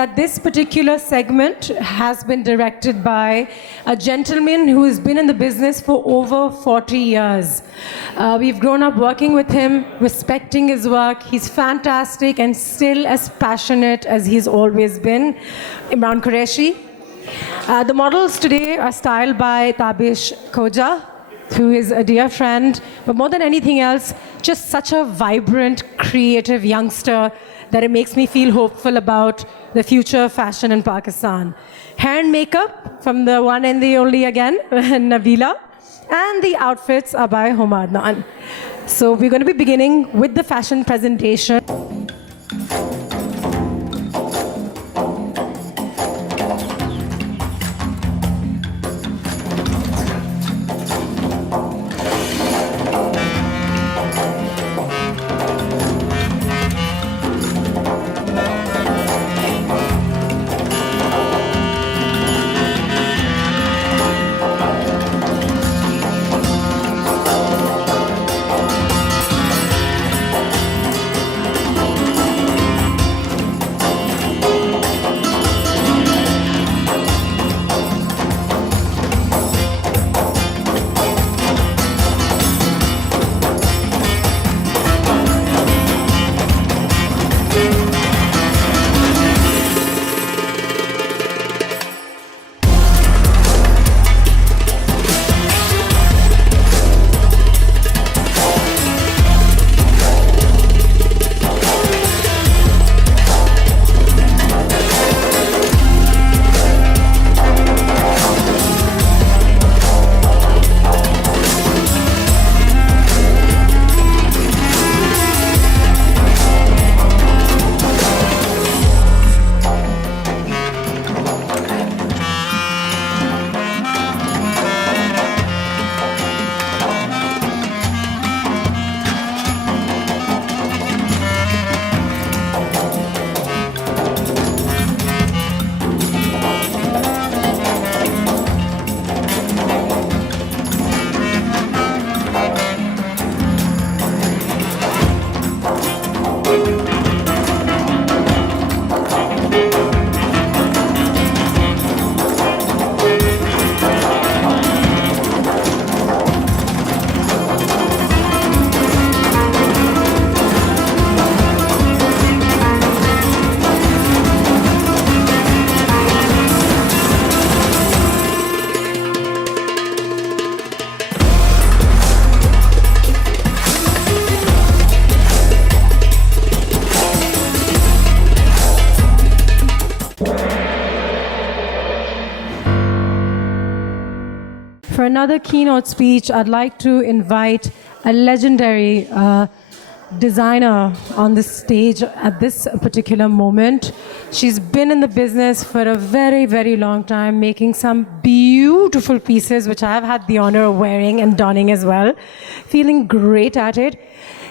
that this particular segment has been directed by a gentleman who has been in the business for over 40 years. We've grown up working with him, respecting his work. He's fantastic and still as passionate as he's always been. Imran Qureshi. The models today are styled by Tabish Koja, who is a dear friend, but more than anything else, just such a vibrant, creative youngster that it makes me feel hopeful about the future of fashion in Pakistan. Hair and makeup from the one and the only again, Nabila, and the outfits are by Homadnan. So we're going to be beginning with the fashion presentation. For another keynote speech, I'd like to invite a legendary designer on the stage at this particular moment. She's been in the business for a very, very long time, making some beautiful pieces, which I've had the honor of wearing and donning as well. Feeling great at it.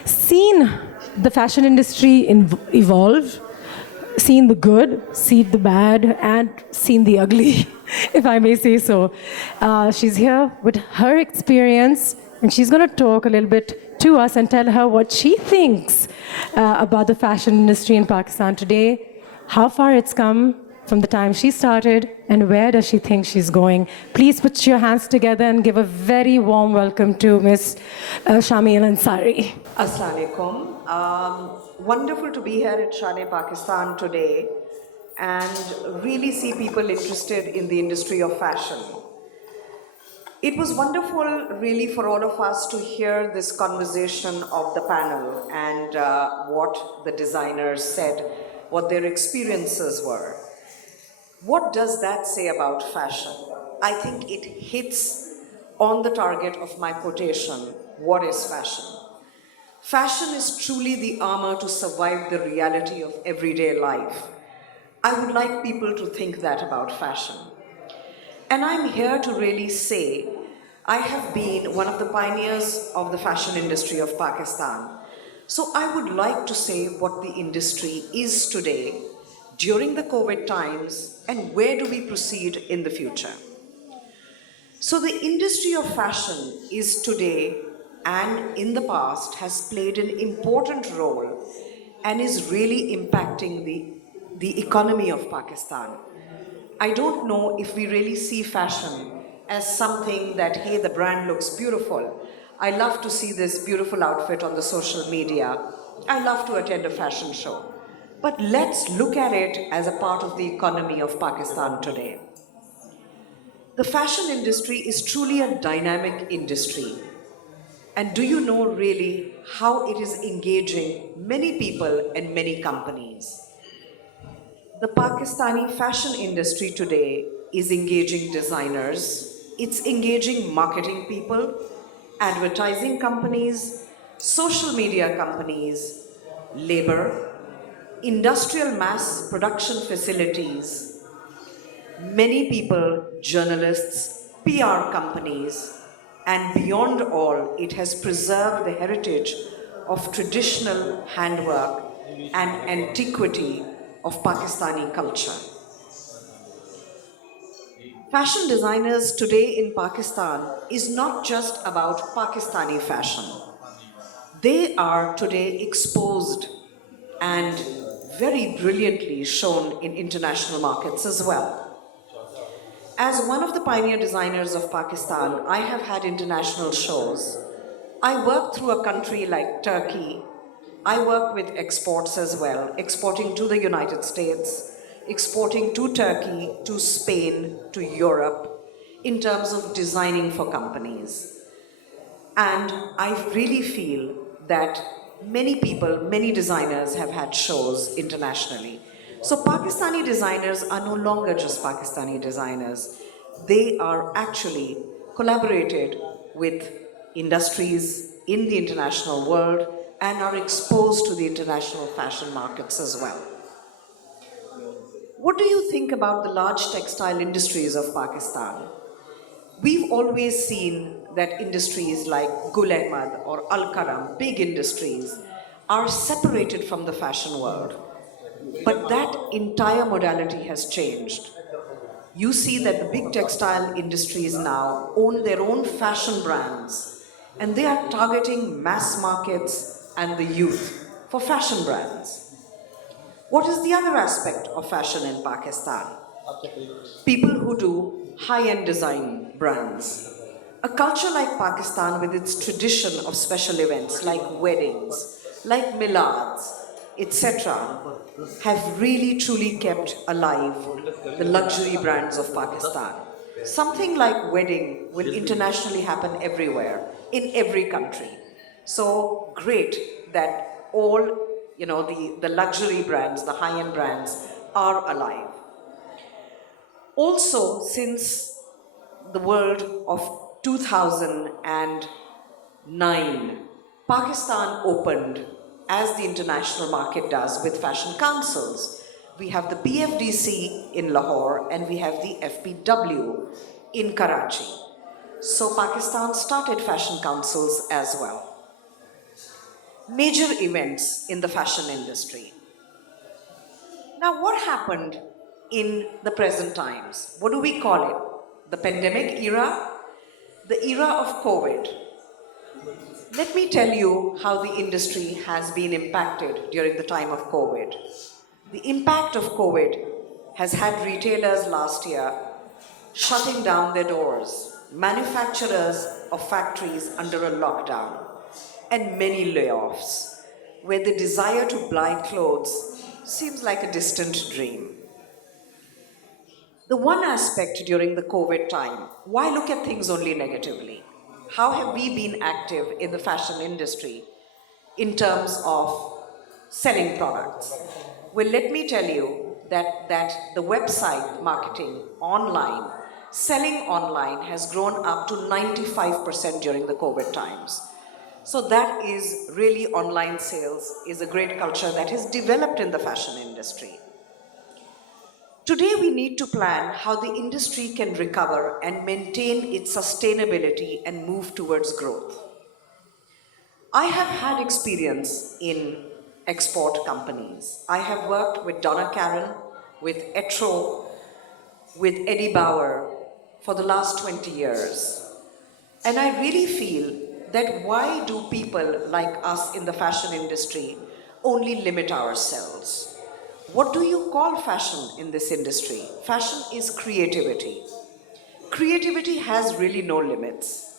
Seen the fashion industry evolve, seen the good, seen the bad, and seen the ugly, if I may say so. She's here with her experience, and she's going to talk a little bit to us and tell her what she thinks about the fashion industry in Pakistan today, how far it's come from the time she started, and where does she think she's going. Please put your hands together and give a very warm welcome to Miss Shamil Ansari. Assalamu alaikum. Wonderful to be here at Shane Pakistan today and really see people interested in the industry of fashion. It was wonderful really for all of us to hear this conversation of the panel and what the designers said, what their experiences were. What does that say about fashion? I think it hits on the target of my quotation, what is fashion? Fashion is truly the armor to survive the reality of everyday life. I would like people to think that about fashion. And I'm here to really say, I have been one of the pioneers of the fashion industry of Pakistan. So I would like to say what the industry is today, during the COVID times, and where do we proceed in the future. So the industry of fashion is today and in the past has played an important role and is really impacting the economy of Pakistan. I don't know if we really see fashion as something that, hey, the brand looks beautiful. I love to see this beautiful outfit on the social media. I love to attend a fashion show. But let's look at it as a part of the economy of Pakistan today. The fashion industry is truly a dynamic industry. And do you know really how it is engaging many people and many companies? The Pakistani fashion industry today is engaging designers, it's engaging marketing people, advertising companies, social media companies, labor, industrial mass production facilities, many people, journalists, PR companies, and beyond all, it has preserved the heritage of traditional handwork and antiquity of Pakistani culture. Fashion designers today in Pakistan is not just about Pakistani fashion. They are today exposed and very brilliantly shown in international markets as well. As one of the pioneer designers of Pakistan, I have had international shows. I work through a country like Turkey. I work with exports as well, exporting to the United States, exporting to Turkey, to Spain, to Europe, in terms of designing for companies. And I really feel that many people, many designers have had shows internationally. So Pakistani designers are no longer just Pakistani designers. They are actually collaborated with industries in the international world and are exposed to the international fashion markets as well. What do you think about the large textile industries of Pakistan? We've always seen that industries like Gul Ahmad or Al Karam, big industries, are separated from the fashion world. But that entire modality has changed. You see that the big textile industries now own their own fashion brands, and they are targeting mass markets and the youth for fashion brands. What is the other aspect of fashion in Pakistan? People who do high-end design brands. A culture like Pakistan with its tradition of special events like weddings, like milads, etc., have really truly kept alive the luxury brands of Pakistan. Something like wedding will internationally happen everywhere, in every country. So great that all, the luxury brands, the high-end brands are alive. Also, since the world of 2009, Pakistan opened, as the international market does, with fashion councils. We have the PFDC in Lahore and we have the FPW in Karachi. So Pakistan started fashion councils as well. Major events in the fashion industry. Now, what happened in the present times? What do we call it? The pandemic era? The era of COVID. Let me tell you how the industry has been impacted during the time of COVID. The impact of COVID has had retailers last year shutting down their doors, manufacturers of factories under a lockdown, and many layoffs, where the desire to buy clothes seems like a distant dream. The one aspect during the COVID time, why look at things only negatively? How have we been active in the fashion industry in terms of selling products? Well, let me tell you that the website marketing online, selling online has grown up to 95% during the COVID times. So that is really, online sales is a great culture that has developed in the fashion industry. Today we need to plan how the industry can recover and maintain its sustainability and move towards growth. I have had experience in export companies. I have worked with Donna Karan, with Etro, with Eddie Bauer for the last 20 years. And I really feel that why do people like us in the fashion industry only limit ourselves? What do you call fashion in this industry? Fashion is creativity. Creativity has really no limits.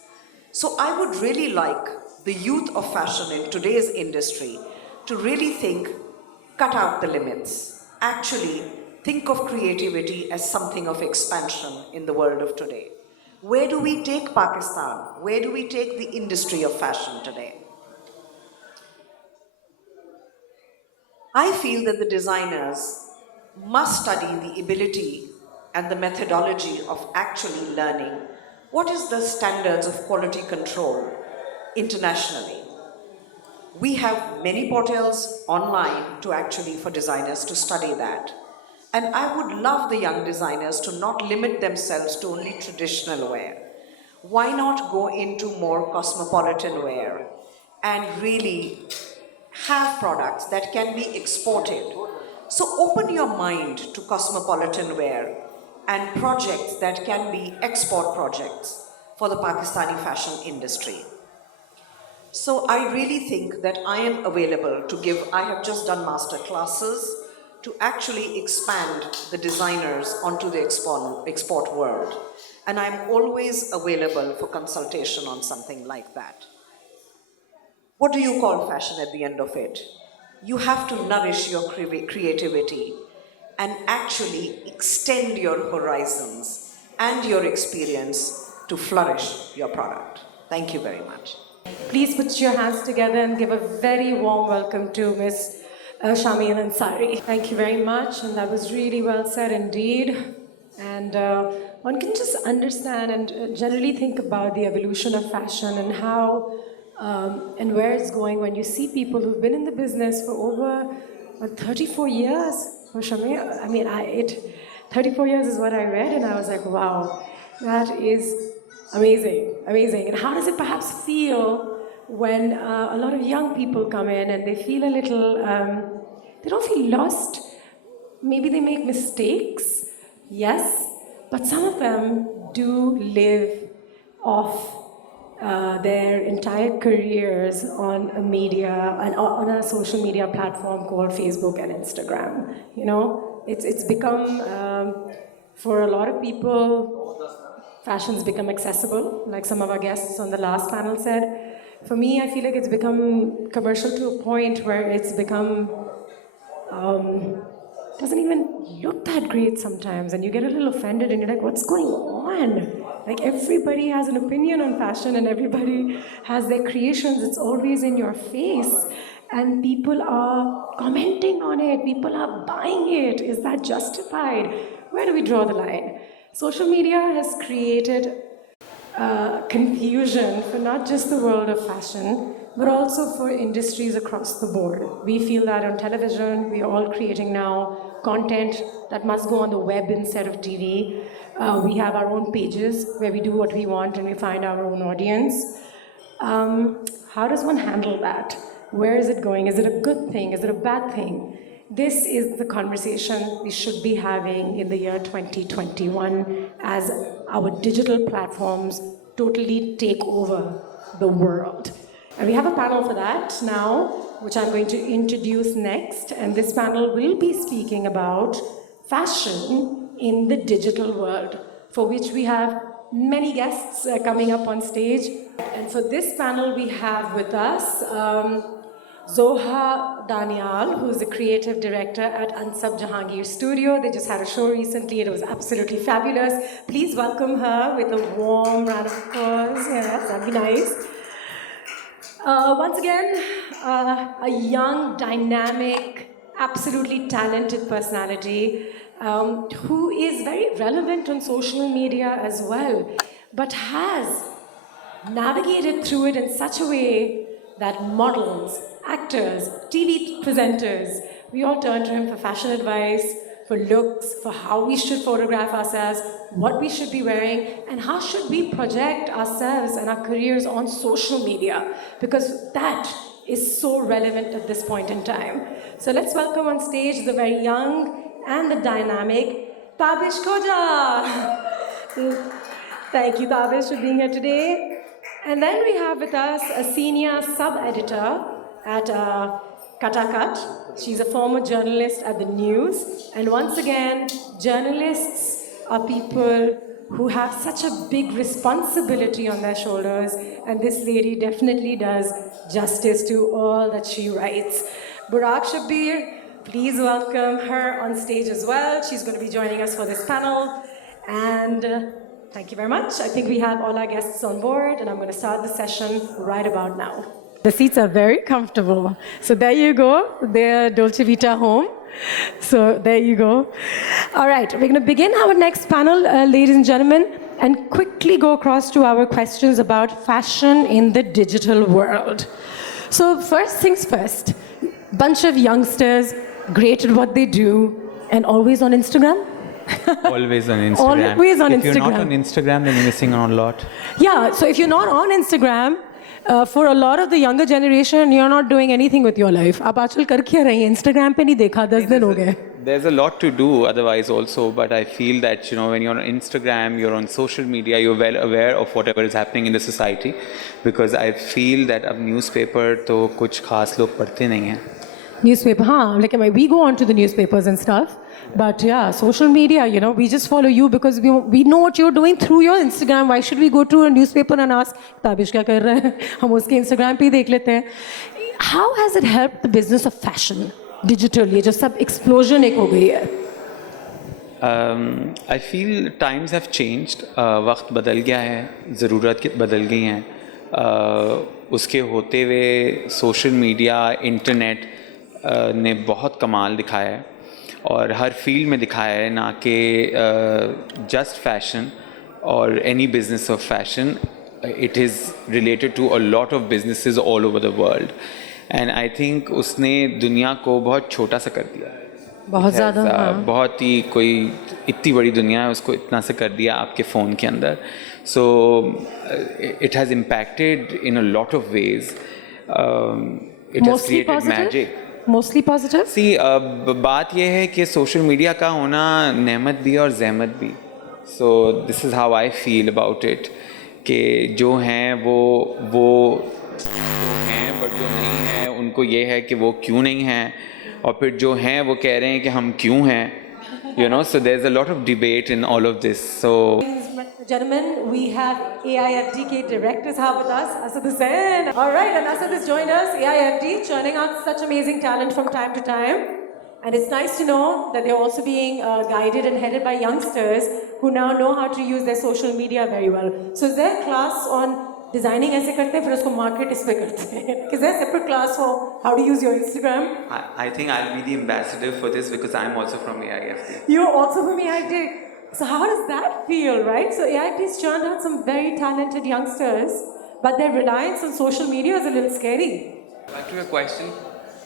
So I would really like the youth of fashion in today's industry to really think, cut out the limits. Actually, think of creativity as something of expansion in the world of today. Where do we take Pakistan? Where do we take the industry of fashion today? I feel that the designers must study the ability and the methodology of actually learning what is the standards of quality control internationally. We have many portals online to actually for designers to study that. And I would love the young designers to not limit themselves to only traditional wear. Why not go into more cosmopolitan wear and really have products that can be exported? So open your mind to cosmopolitan wear and projects that can be export projects for the Pakistani fashion industry. So I really think that I am available to give, I have just done master classes to actually expand the designers onto the export world. And I'm always available for consultation on something like that. What do you call fashion at the end of it? You have to nourish your creativity and actually extend your horizons and your experience to flourish your product. Thank you very much. Please put your hands together and give a very warm welcome to Miss Shameen Ansari. Thank you very much, and that was really well said indeed. And one can just understand and generally think about the evolution of fashion and how and where it's going when you see people who've been in the business for over 34 years. For Shameen, I mean, 34 years is what I read, and I was like, wow, that is amazing, amazing. And how does it perhaps feel when a lot of young people come in and they feel a little, they don't feel lost. Maybe they make mistakes, yes, but some of them do live off their entire careers on a media and on a social media platform called Facebook and Instagram. You know, it's become for a lot of people, fashion's become accessible, like some of our guests on the last panel said. For me, I feel like it's become commercial to a point where it's become doesn't even look that great sometimes, and you get a little offended and you're like, what's going on? Like, everybody has an opinion on fashion and everybody has their creations. It's always in your face, and people are commenting on it, people are buying it. Is that justified? Where do we draw the line? Social media has created confusion for not just the world of fashion, but also for industries across the board. We feel that on television, we are all creating now content that must go on the web instead of TV. We have our own pages where we do what we want and we find our own audience. How does one handle that? Where is it going? Is it a good thing? Is it a bad thing? This is the conversation we should be having in the year 2021 as our digital platforms totally take over the world. And we have a panel for that now, which I'm going to introduce next. And this panel will be speaking about fashion in the digital world, for which we have many guests coming up on stage. And for this panel, we have with us Zoha Danial, who's the creative director at Ansab Jahangir Studio. They just had a show recently. It was absolutely fabulous. Please welcome her with a warm round of applause. Yes, that'd be nice. Once again, a young, dynamic, absolutely talented personality who is very relevant on social media as well, but has navigated through it in such a way that models, actors, TV presenters, we all turn to him for fashion advice, for looks, for how we should photograph ourselves, what we should be wearing, and how should we project ourselves and our careers on social media, because that is so relevant at this point in time. So let's welcome on stage the very young and the dynamic Tabish Khoja. Thank you, Tabish, for being here today. And then we have with us a senior sub-editor at Katakat. She's a former journalist at the news. And once again, journalists are people who have such a big responsibility on their shoulders. And this lady definitely does justice to all that she writes. Buraq Shabir, please welcome her on stage as well. She's going to be joining us for this panel. And thank you very much. I think we have all our guests on board, and I'm going to start the session right about now. The seats are very comfortable. So there you go. They're Dolce Vita home. So there you go. All right, we're going to begin our next panel, ladies and gentlemen, and quickly go across to our questions about fashion in the digital world. So first things first, bunch of youngsters, great at what they do, and always on Instagram. Always on Instagram. Always on if Instagram. If you're not on Instagram, then you're missing out a lot. Yeah, so if you're not on Instagram, for a lot of the younger generation, you're not doing anything with your life. आप आजकल कर क्या रही हैं? Instagram पे नहीं देखा, 10 दिन हो गए. There's a lot to do otherwise also, but I feel that, you know, when you're on Instagram, you're on social media, you're well aware of whatever is happening in the society, because I feel that अब newspaper तो कुछ खास लोग पढ़ते नहीं हैं. Newspaper, हाँ, like we go on to the newspapers and stuff. But yeah, social media, you know, we just follow you because we know what you're doing through your Instagram. Why should we go to a newspaper and ask, Tabish क्या कर रहा है? हम उसके Instagram पे ही देख लेते हैं. How has it helped the business of fashion digitally? ये जो सब explosion एक हो गई है. I feel times have changed. वक्त बदल गया है, ज़रूरत बदल गई हैं. उसके होते हुए सोशल मीडिया, इंटरनेट ने बहुत कमाल दिखाया है और हर फील्ड में दिखाया है, ना कि जस्ट फैशन और any business of fashion. It is related to a lot of businesses all over the world, and I think उसने दुनिया को बहुत छोटा सा कर दिया. बहुत ज़्यादा, बहुत ही कोई इतनी बड़ी दुनिया है, उसको इतना सा कर दिया आपके फ़ोन के अंदर. So it has impacted in a lot of ways. It has created magic. Mostly positive? See, बात यह है कि सोशल मीडिया का होना नेमत भी और ज़हमत भी. So this is how I feel about it, कि जो हैं वो हैं, बट जो नहीं हैं उनको ये है कि वो क्यों नहीं हैं, और फिर जो हैं वो कह रहे हैं कि हम क्यों हैं. You know, so there's a lot of debate in all of this. So, gentlemen, we have AIFDK directors here with us, Asad Hussain. All right, and Asad has joined us. AIFD churning out such amazing talent from time to time, and it's nice to know that they're also being guided and headed by youngsters who now know how to use their social media very well. So, is there a class on designing ऐसे करते हैं फिर उसको market इस पे करते हैं? Is there a separate class for how to use your Instagram? I think I'll be the ambassador for this because I'm also from AIFD. You're also from AIFD. So how does that feel, right? So AIFD's churned out some very talented youngsters, but their reliance on social media is a little scary. Back to your question,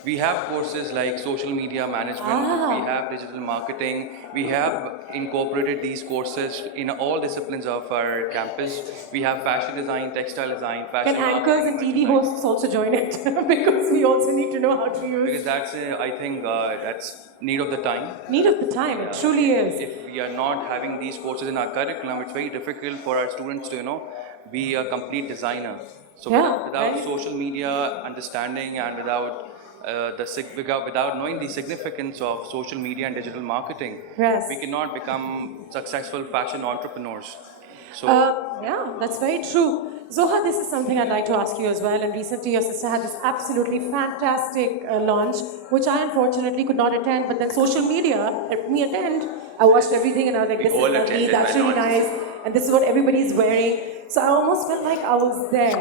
we have courses like social media management, we have digital marketing, we have incorporated these courses in all disciplines of our campus. We have fashion design, textile design, fashion Can anchors and TV hosts also join it? Because we also need to know how to use. Because that's, I think, that's need of the time. Need of the time, it truly is. If we are not having these courses in our curriculum, it's very difficult for our students to, you know, be a complete designer. So without social media understanding and without without knowing the significance of social media and digital marketing, we cannot become successful fashion entrepreneurs. So yeah, that's very true. Zoha, this is something I'd like to ask you as well. And recently your sister had this absolutely fantastic launch, which I unfortunately could not attend, but then social media helped me attend. I watched everything and I was like, this is lovely, that's really nice, and this is what everybody's wearing. So I almost felt like I was there.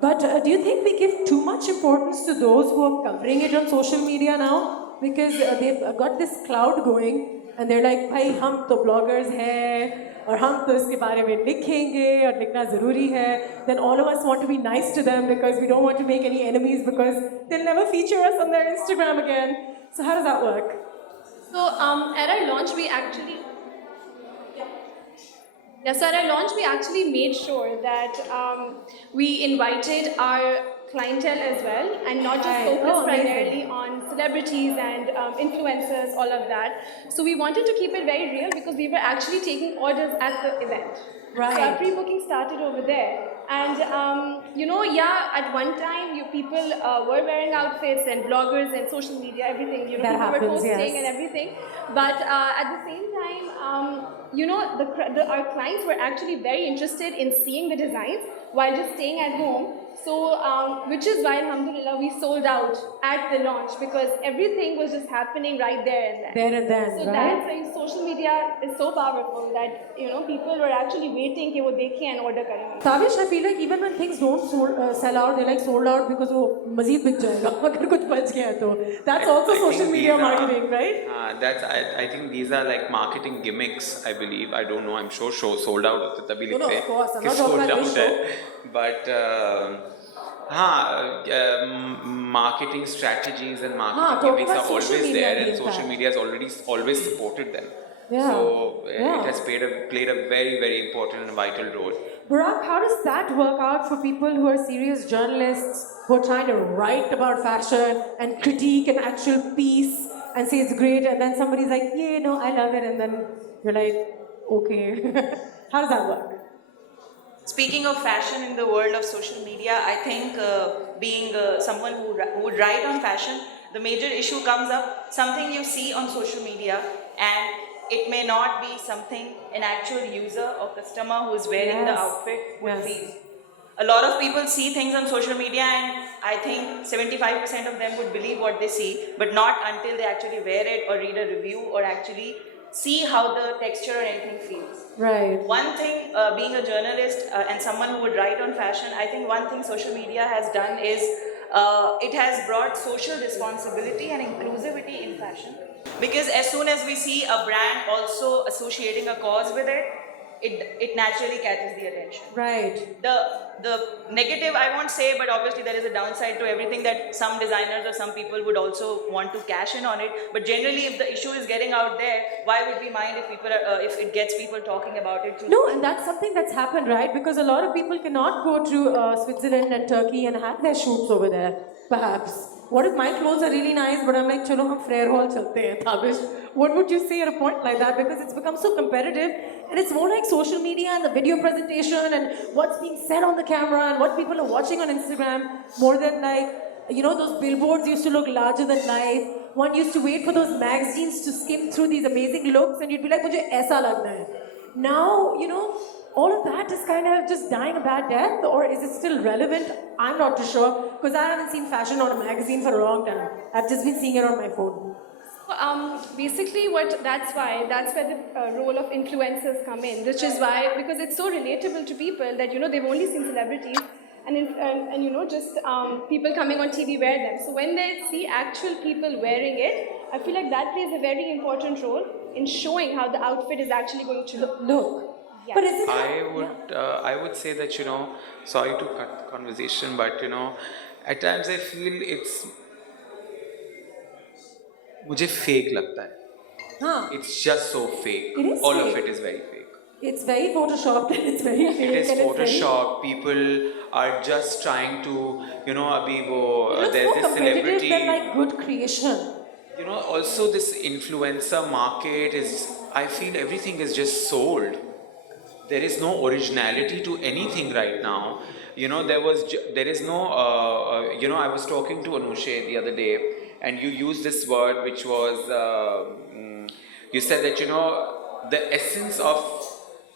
But do you think we give too much importance to those who are covering it on social media now? Because they've got this cloud going and they're like, bhai, hum to bloggers hai, और हम तो इसके बारे में लिखेंगे और लिखना ज़रूरी है. Then all of us want to be nice to them because we don't want to make any enemies because they'll never feature us on their Instagram again. So how does that work? So at our launch we actually made sure that we invited our clientele as well and not just focus primarily on celebrities and influencers, all of that. So we wanted to keep it very real because we were actually taking orders at the event. Right. So our pre-booking started over there. And at one time, people were wearing outfits, and bloggers and social media, everything. That People happens, were posting yes. and everything. But at the same time, our clients were actually very interested in seeing the designs while just staying at home. So, which is why, alhamdulillah, we sold out at the launch, because everything was just happening right there and then. There and then, So right? that's why social media is so powerful that people were actually waiting कि वो देखें and order करें. Tavish, I feel like even when things don't sell out, they're like sold out because वो मजीद बिक जाएगा अगर कुछ बच गया है तो. That's also I think social media these are- marketing, right? I think these are like marketing gimmicks, I believe. I don't know, I'm sure sold out होते तभी No, लिखते of course, I'm कि not talking sold about this out है. But marketing strategies and marketing talking gimmicks about are social always media there, भी and in social fact. media has always supported them. Yeah. So Yeah. it has played a very, very important and vital role. Burak, how does that work out for people who are serious journalists who are trying to write about fashion and critique an actual piece and say it's great, and then somebody's like, yeah, no, I love it, and then you're like, okay. How does that work? Speaking of fashion in the world of social media, I think being someone who would write on fashion, the major issue comes up, something you see on social media and it may not be something an actual user or customer who is wearing the Yes. outfit would Yes. feel. A lot of people see things on social media and I think 75% of them would believe what they see, but not until they actually wear it or read a review or actually see how the texture or anything feels. Right. One thing, being a journalist and someone who would write on fashion, I think one thing social media has done is it has brought social responsibility and inclusivity in fashion. Because as soon as we see a brand also associating a cause with it, it naturally catches the attention. Right. The negative I won't say, but obviously there is a downside to everything that some designers or some people would also want to cash in on it. But generally, if the issue is getting out there, why would we mind if people are, if it gets people talking about it? No, and that's something that's happened, right? Because a lot of people cannot go to Switzerland and Turkey and have their shoots over there, perhaps. What if my clothes are really nice, but I'm like, chalo, hum Frere Hall chalte hain, Tabish. What would you say at a point like that? Because it's become so competitive, and it's more like social media and the video presentation and what's being said on the camera and what people are watching on Instagram, more than like, those billboards used to look larger than life. One used to wait for those magazines to skim through these amazing looks, and you'd be like, mujhe aisa lagna hai. Now, all of that is kind of just dying a bad death, or is it still relevant? I'm not too sure, because I haven't seen fashion on a magazine for a long time. I've just been seeing it on my phone. Basically, that's where the role of influencers come in, which is why, because it's so relatable to people that they've only seen celebrities and just people coming on TV wear them. So when they see actual people wearing it, I feel like that plays a very important role in showing how the outfit is actually going to Look. Yeah. But is it? I would say that sorry to cut the conversation, but at times I feel मुझे fake लगता है. Huh. It's just so fake. It is All of fake. it is very fake. It's very photoshopped and it's very fake. It is and it's Photoshop. People are just trying to, abhi wo, Very, there's it's this more competitive celebrity. than like good creation. Also this influencer market is, I feel everything is just sold. There is no originality to anything right now. There is no, I was talking to Anushe the other day, and you used this word which was, you said that, the essence of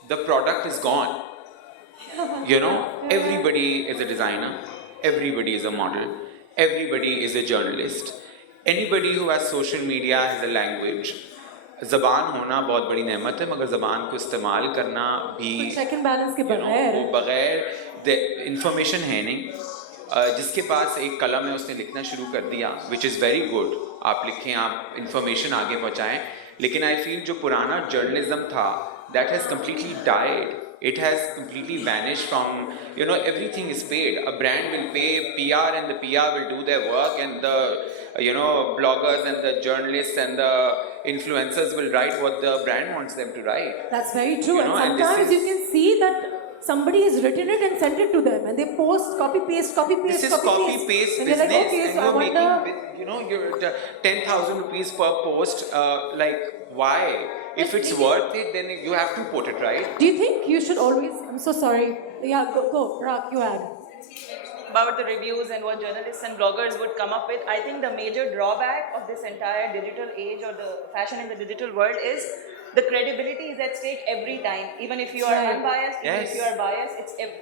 the product is gone. Everybody is a designer, everybody is a model, everybody is a journalist. Anybody who has social media has a language. ज़बान होना बहुत बड़ी नेमत है, मगर ज़बान को इस्तेमाल करना भी Check and balance के वो बगैर. बगैर इंफॉर्मेशन है नहीं. जिसके पास एक कलम है उसने लिखना शुरू कर दिया, which is very good. आप लिखें, आप इंफॉर्मेशन आगे पहुँचाएं. लेकिन I feel जो पुराना जर्नलिज्म था, that has completely died. It has completely vanished from, everything is paid. A brand will pay PR and the PR will do their work, and the, bloggers and the journalists and the influencers will write what the brand wants them to write. That's very true. And And this sometimes you is- can see that somebody has written it and sent it to them, and they post, copy paste, This is copy paste and business, you're like, okay, and so I you're wonder. making, you're 10,000 rupees per post. Why? If it's worth it, then you have to put it, right? Do you think you should always? I'm so sorry. Yeah, go, Rak, you add. About the reviews and what journalists and bloggers would come up with, I think the major drawback of this entire digital age or the fashion in the digital world is the credibility is at stake every time. Even if you are Right. unbiased, even if Yes. you are biased,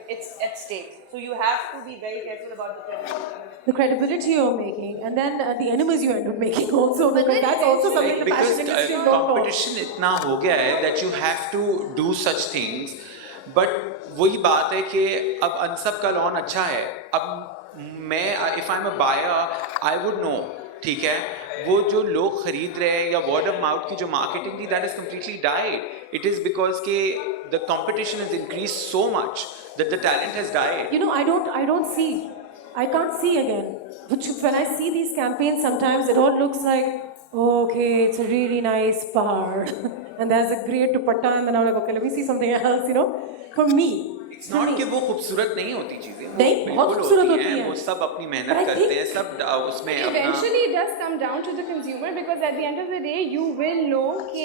it's at stake. So you have to be very careful about the credibility. The credibility you're making, and then the enemies you end up making also, because that's also something the because fashion industry don't know. competition इतना हो गया है that you have to do such things, but वही बात है कि अब unsub का लॉन अच्छा है. अब मैं if I'm a buyer, I would know, ठीक है, वो जो लोग खरीद रहे हैं या word of mouth की जो marketing थी, that is completely died. It is because के the competition has increased so much that the talent has died. You know, I don't see. I can't see again. Which when I see these campaigns, sometimes it all looks like, oh, okay, it's a really nice pahar, and there's a great dupatta, and then I'm like, okay, let me see something else. You know, for me. It's not कि वो खूबसूरत नहीं होती चीजें, वो नहीं, बहुत बिल्कुल खूबसूरत होती होती हैं, हैं। वो सब अपनी But I मेहनत करते think- हैं, सब उसमें अपना. Eventually, it does come down to the consumer because at the end of the day, you will know कि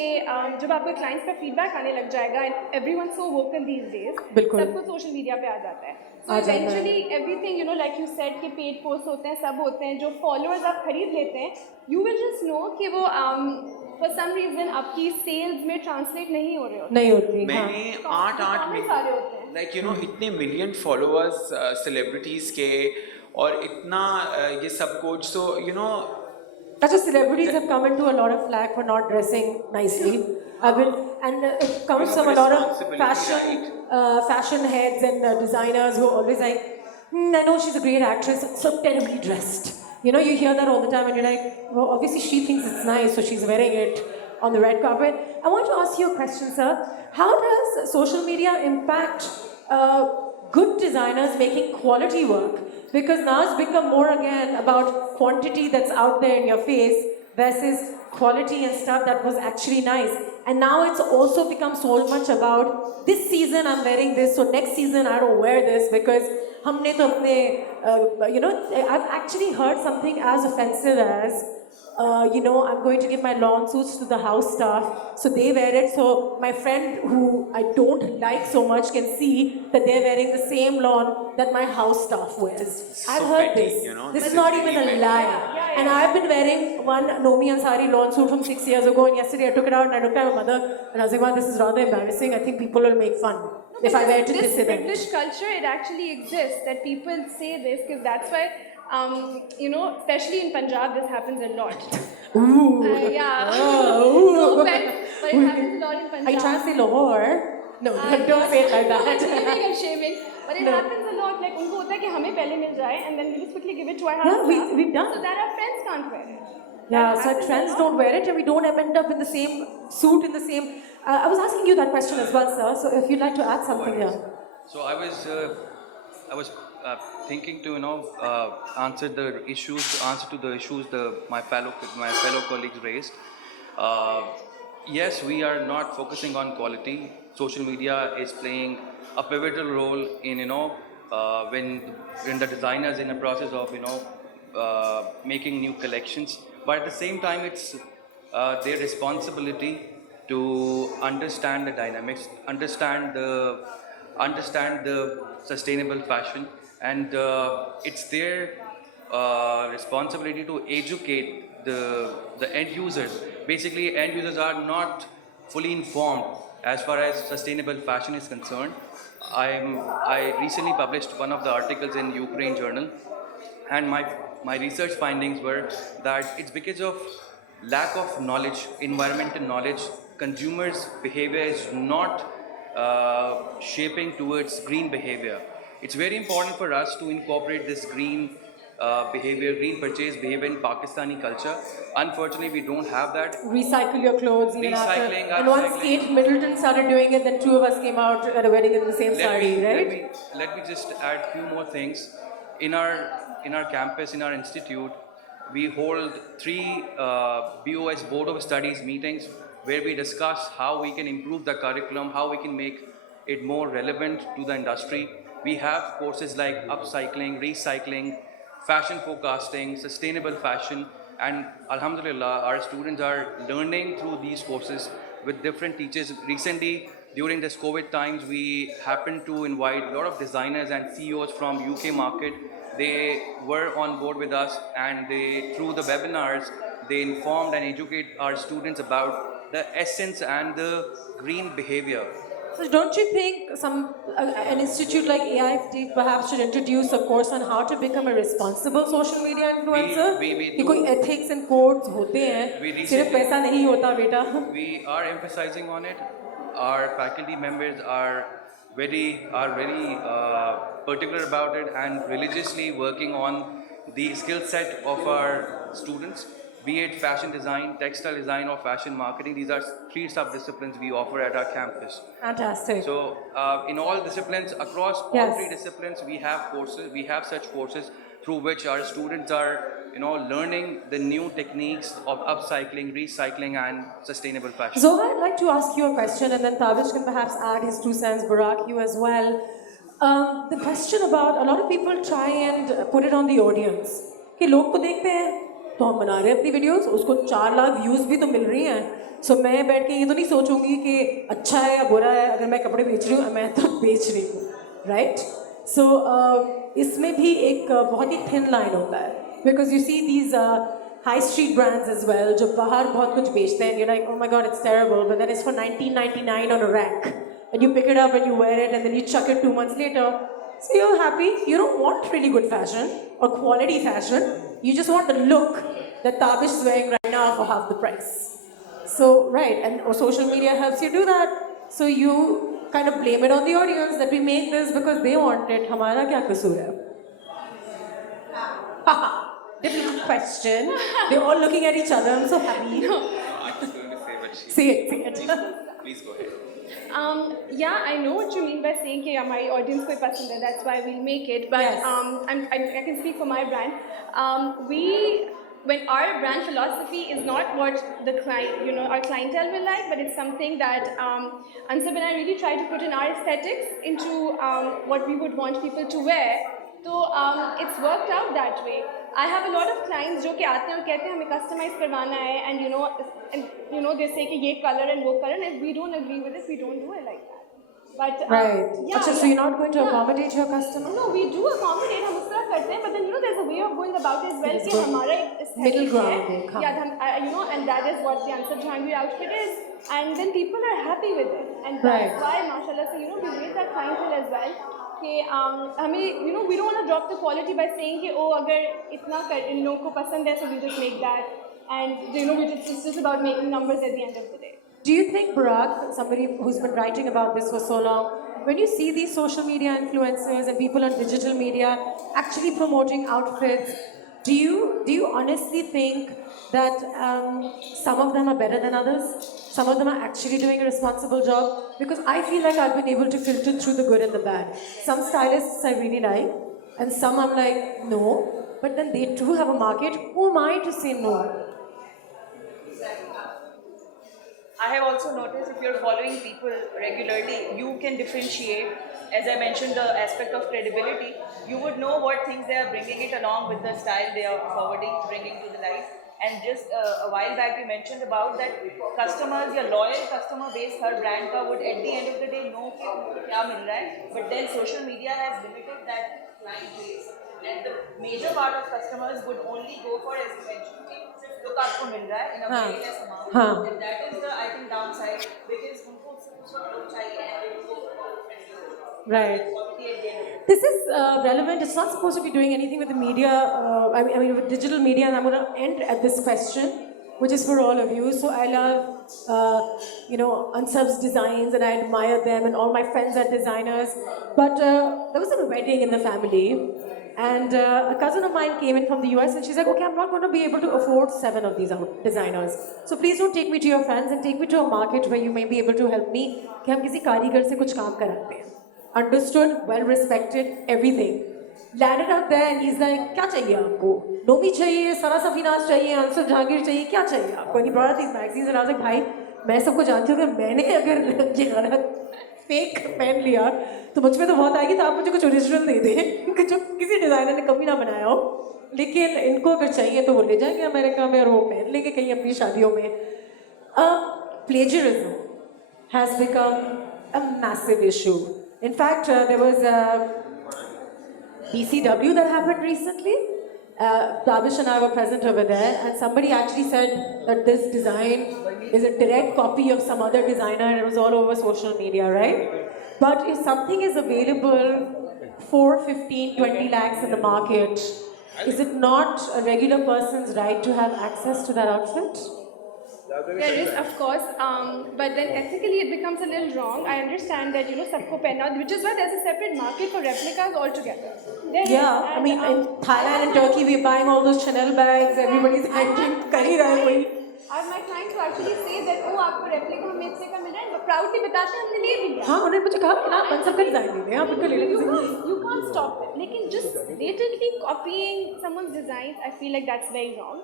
जब आपके clients का feedback आने लग जाएगा, and everyone's so vocal these days, बिल्कुल। सब कुछ social media पे आ जाता है. So आ जाता है। eventually, everything, you know, like you said कि paid posts होते हैं, सब होते हैं, जो followers आप खरीद लेते हैं, you will just know कि वो for some reason आपकी sales में translate नहीं हो रहे होते. नहीं होती. हाँ. मैंने 8 Comments आ रहे होते हैं. लाइक यू नो इतने मिलियन फॉलोअर्स सेलिब्रिटीज के और इतना ये सब कुछ, so you know Such as celebrities have come into a lot of flack for not dressing nicely. I will, and it comes You from a have lot of responsibility, fashion heads and designers who are always like, I know she's a great actress, so terribly dressed. You know, you hear that all the time, and you're like, well, obviously she thinks it's nice, so she's wearing it on the red carpet. I want to ask you a question, sir. How does social media impact good designers making quality work? Because now it's become more again about quantity that's out there in your face versus quality and stuff that was actually nice. And now it's also become so much about this season I'm wearing this, so next season I don't wear this because हमने तो अपने, you know, I've actually heard something as offensive as, you know, I'm going to give my lawn suits to the house staff, so they wear it, so my friend who I don't like so much can see that they're wearing the same lawn that my house staff wears. I've heard petty, this. you know, This this is not is even really a petty. lie. And I've been wearing one Nomi Ansari lawn suit from 6 years ago, and yesterday I took it out and I looked at my mother and I was like, wow, this is rather embarrassing. I think people will make fun if I wear it to this event. British culture, it actually exists that people say this because that's why, you know, especially in Punjab, this happens a lot. Ooh. Yeah. Ooh. No offense, but it happens a lot in Punjab. Are you trying to say Lahore? No, don't say it like I'm that. shaming and shaming, but it No. happens a lot. Like उनको होता है कि हमें पहले मिल जाए, and then we just quickly give it to our house Yeah, staff, we've done. so that our friends can't wear it. Yeah, That so happens a trends lot. don't wear it and we don't end up in the same suit, in the same. I was asking you that question as well, sir. So if you'd like to add something here. So I was thinking to answer to the issues my fellow colleagues raised. Yes, we are not focusing on quality. Social media is playing a pivotal role in when the designers in the process of making new collections. But at the same time, it's their responsibility to understand the dynamics, understand the sustainable fashion, and it's their responsibility to educate the end users. Basically, end users are not fully informed as far as sustainable fashion is concerned. I recently published one of the articles in Ukraine Journal, and my research findings were that it's because of lack of knowledge, environmental knowledge. Consumers' behavior is not shaping towards green behavior. It's very important for us to incorporate this green behavior, green purchase behavior in Pakistani culture. Unfortunately, we don't have that. Recycle your clothes even after. Recycling, And once upcycling. Kate Middleton started doing it, then two of us came out at a wedding in the same sari, right? Let me just add few more things. In our campus, in our institute, we hold 3 BOS Board of Studies meetings where we discuss how we can improve the curriculum, how we can make it more relevant to the industry. We have courses like upcycling, recycling, fashion forecasting, sustainable fashion, and Alhamdulillah, our students are learning through these courses with different teachers. Recently, during this COVID times, we happened to invite a lot of designers and CEOs from UK market. They were on board with us, and they, through the webinars, they informed and educate our students about the essence and the green behavior. So don't you think an institute like AIFT perhaps should introduce a course on how to become a responsible social media influencer? we कि कोई ethics and codes होते हैं, We सिर्फ recently- पैसा नहीं होता बेटा. We are emphasizing on it. Our faculty members are very particular about it and religiously working on the skill set of our students, be it fashion design, textile design, or fashion marketing. These are 3 sub-disciplines we offer at our campus. Fantastic. So in all disciplines, across all Yes. 3 disciplines, we have courses. We have such courses through which our students are, learning the new techniques of upcycling, recycling, and sustainable fashion. Zoha, I'd like to ask you a question, and then Tavish can perhaps add his 2 cents. Barak, you as well. The question about a lot of people try and put it on the audience. कि लोग तो देखते हैं, तो हम बना रहे हैं अपनी वीडियोस, उसको 4 लाख व्यूज भी तो मिल रही हैं. सो मैं बैठ के ये तो नहीं सोचूंगी कि अच्छा है या बुरा है. अगर मैं कपड़े बेच रही हूँ, मैं तो बेच रही हूँ, राइट? सो इसमें भी एक बहुत ही थिन लाइन होता है, because you see these high street brands as well जो बाहर बहुत कुछ बेचते हैं. You like, oh my God, it's terrible, but then it's for 1999 on a rack, and you pick it up and you wear it, and then you chuck it 2 months later. So you're happy. You don't want really good fashion or quality fashion. You just want the look that Tavish is wearing right now for half the price. So, right, and social media helps you do that. So you kind of blame it on the audience that we make this because they want it. Hamara kya kasoor hai? Difficult question. They're all looking at each other. I'm so happy. I'm just going to say what she See it, see it. Please go ahead. Yeah, I know what you mean by saying कि हमारी audience को पसंद है, that's why we'll make it. But Yes. I can speak for my brand. When our brand philosophy is not what the client, our clientele will like, but it's something that Ansab and I really try to put in our aesthetics into what we would want people to wear. So it's worked out that way. I have a lot of clients जो कि आते हैं और कहते हैं हमें customize करवाना है, and they say कि ये color and वो color, and if we don't agree with it, we don't do it like that. But Right. yeah, Achha, so you're not going to accommodate your customer? No, we do accommodate, हम उस तरह करते हैं, but then there's a way of going about it as well कि हमारा एक aesthetic Middle ground है. को, हाँ. Yeah, and that is what the Ansab Jahangir outfit is, and then people are happy with it, and that's Right. why, mashallah, so we made that clientele as well. कि हमें we don't want to drop the quality by saying कि अगर इतना इन लोगों को पसंद है, so we just make that, and it's just about making numbers at the end of the day. Do you think, Barak, somebody who's been writing about this for so long, when you see these social media influencers and people on digital media actually promoting outfits, do you honestly think that some of them are better than others? Some of them are actually doing a responsible job? Because I feel like I've been able to filter through the good and the bad. Some stylists I really like, and some I'm like, no. But then they too have a market. Who am I to say no? I have also noticed if you're following people regularly, you can differentiate. As I mentioned, the aspect of credibility, you would know what things they are bringing it along with the style they are forwarding, bringing to the life. And just a while back, we mentioned about that customers, your loyal customer base, her brand ka would at the end of the day know कि उनको क्या मिल रहा है. But then social media has limited that client base, and the major part of customers would only go for, as you mentioned, कि सिर्फ look आपको मिल रहा है in a very less amount. हाँ. And that is the, I think, downside, because उनको सिर्फ उसका look चाहिए and उनको Right. quality at the end of the day. This is relevant. It's not supposed to be doing anything with the media, I mean with digital media, and I'm going to end at this question, which is for all of you. So I love, Ansab's designs, and I admire them, and all my friends are designers. But there was a wedding in the family, and a cousin of mine came in from the US, and she's like, okay, I'm not going to be able to afford 7 of these designers. So please don't take me to your friends, and take me to a market where you may be able to help me, कि हम किसी कारीगर से कुछ काम कराते हैं. Understood, well respected, everything. Landed up there and he's like, क्या चाहिए आपको? Nomi चाहिए, Sara Safinaz चाहिए, Ansab Jahangir चाहिए, क्या चाहिए आपको? And he brought out these magazines and I was like, भाई, मैं सबको जानती हूँ कि मैंने अगर ये गाना फेक पहन लिया तो मुझ में तो बहुत आएगी, तो आप मुझे कुछ ओरिजिनल दे दें जो किसी डिज़ाइनर ने कभी ना बनाया हो. लेकिन इनको अगर चाहिए तो वो ले जाएंगे अमेरिका में और वो पहन लेंगे कहीं अपनी शादियों में. Plagiarism has become a massive issue. In fact, there was a BCW that happened recently. Davish and I were present over there, and somebody actually said that this design is a direct copy of some other designer, and it was all over social media, right? But if something is available for 15, 20 lakhs in the market, is it not a regular person's right to have access to that outfit? There is, of course, but then ethically it becomes a little wrong. I understand that, sabko pehna, which is why there's a separate market for replicas altogether. There is, Yeah, I and, mean, in Thailand and Turkey, we're buying all those Chanel bags, everybody's hanging, kahi rahe wahi. I have my clients who actually say that, oh, आपको replica हमें इतने का मिल रहा है, proudly बताते हैं हमने ले लिया. हाँ, उन्होंने मुझे कहा कि ना अपन सबका डिजाइन ले लें, आप इनका ले लें. You can't stop it. लेकिन just blatantly copying someone's designs, I feel like that's very wrong.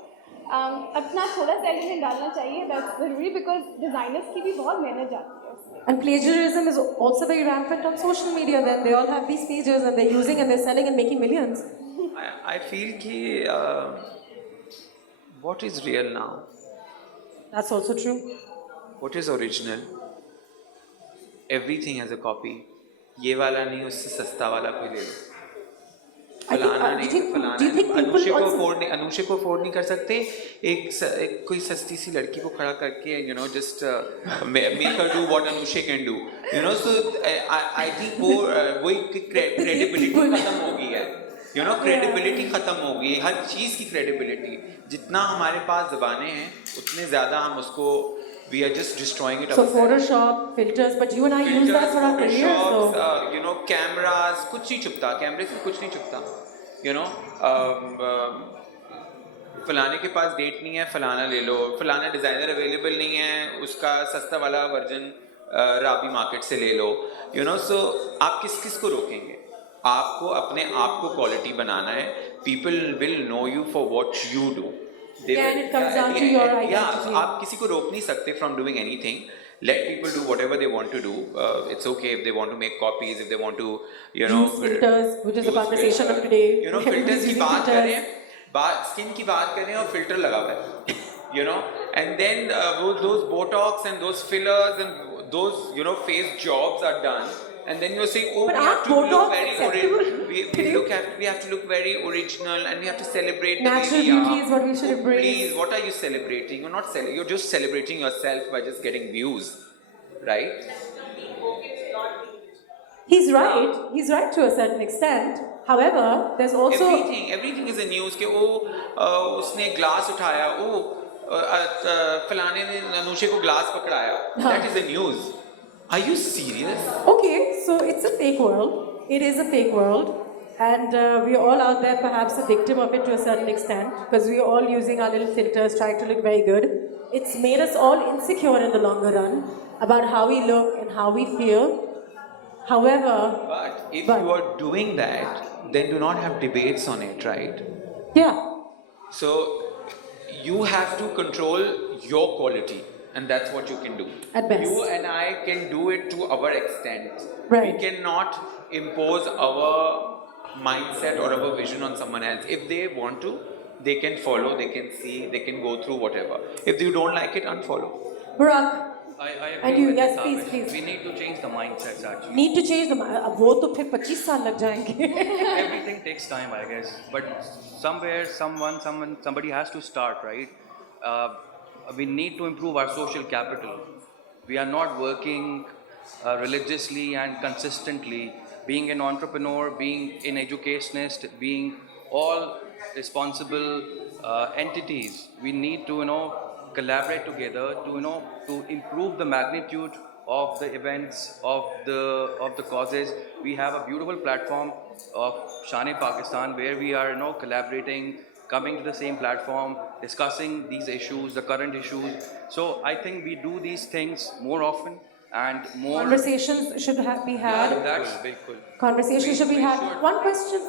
अपना थोड़ा सा element डालना चाहिए, that's ज़रूरी, because designers की भी बहुत मेहनत जाती है उसमें. And plagiarism is also very rampant on social media. Then they all have these pages and they're using and they're selling and making millions. I feel कि what is real now? That's also true. What is original? Everything has a copy. ये वाला नहीं, उससे सस्ता वाला कोई ले लो. फलाना नहीं, फलाना अनुषे को अफोर्ड नहीं कर सकते. एक कोई सस्ती सी लड़की को खड़ा करके just make her do what Anushe can do. So I think वो वही credibility खत्म हो गई है. credibility खत्म हो गई. हर चीज़ की credibility. जितना हमारे पास ज़बानें हैं, उतने ज़्यादा हम उसको we are just destroying it. So Photoshop, filters, but you and I use that for our career. So cameras, कुछ नहीं छुपता. कैमरे से कुछ नहीं छुपता. फलाने के पास डेट नहीं है, फलाना ले लो. फलाना डिज़ाइनर अवेलेबल नहीं है, उसका सस्ता वाला वर्जन राबी मार्केट से ले लो. So आप किस को रोकेंगे? आपको अपने आप को क्वालिटी बनाना है. People will know you for what you do. And it comes down to your identity. आप किसी को रोक नहीं सकते from doing anything. Let people do whatever they want to do. It's okay if they want to make copies, if they want to, use filters, which is the conversation of today. Filters की बात करें, skin की बात करें और filter लगा हुआ है. And then those Botox and those fillers and those face jobs are done. And then you're saying, oh, but we have to look very original. We have to look very original, and we have to celebrate natural beauty is what we should embrace. Please, what are you celebrating? You're not you're just celebrating yourself by just getting views, right? He's right. He's right to a certain extent. However, there's also everything is a news. कि उसने glass उठाया, फलाने ने अनुषे को glass पकड़ाया. That is the news. Are you serious? Okay, so it's a fake world. It is a fake world. And we're all out there perhaps a victim of it to a certain extent, because we're all using our little filters, trying to look very good. It's made us all insecure in the longer run about how we look and how we feel. However... But if you are doing that, then do not have debates on it, right? Yeah. So you have to control your quality. And that's what you can do. At best. You and I can do it to our extent. Right. We cannot impose our mindset or our vision on someone else. If they want to, they can follow, they can see, they can go through whatever. If you don't like it, unfollow. Barak. I agree And you, with yes, this, please. We need to change the mindsets actually. Need to change them. अब वो तो फिर 25 साल लग जाएंगे. Everything takes time, I guess. But somewhere, somebody has to start, right? We need to improve our social capital. We are not working religiously and consistently. Being an entrepreneur, being an educationist, being all responsible entities, we need to collaborate together to improve the magnitude of the events, of the causes. We have a beautiful platform of Shane Pakistan where we are collaborating, coming to the same platform, discussing these issues, the current issues. So I think we do these things more often and more. Conversations should be had. Yeah, that's bilkul. Conversations should be had. One question.